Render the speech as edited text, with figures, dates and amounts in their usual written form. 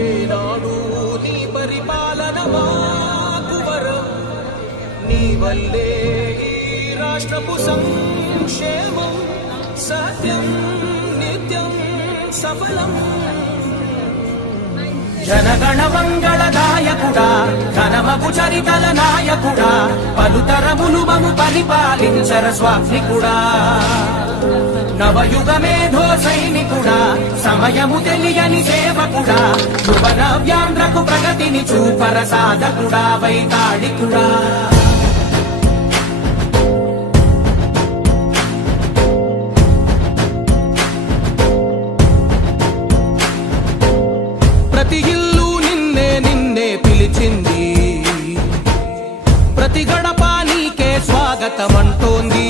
ఏనాడు నీ పరిపాలన మాకు వరం, నీ వల్లే ఈ రాష్ట్రపు సంక్షేమం సత్యం నిత్యం సఫలం. జనగణ మంగళదాయకుడా, ఘనమగు చరితల నాయకుడా, పలుతరములు మము పరిపాలించర స్వామికుడా. నవయుగ మేధో సైనికుడా, సమయము తెలియని సేవకుడా, యువన వ్యాంధ్రకు ప్రగతిని చూపర సాధకుడా, వైతాళికుడా. ప్రతి ఇల్లు నిన్నే నిన్నే పిలిచింది, ప్రతి గడప నీకే స్వాగతమంటోంది.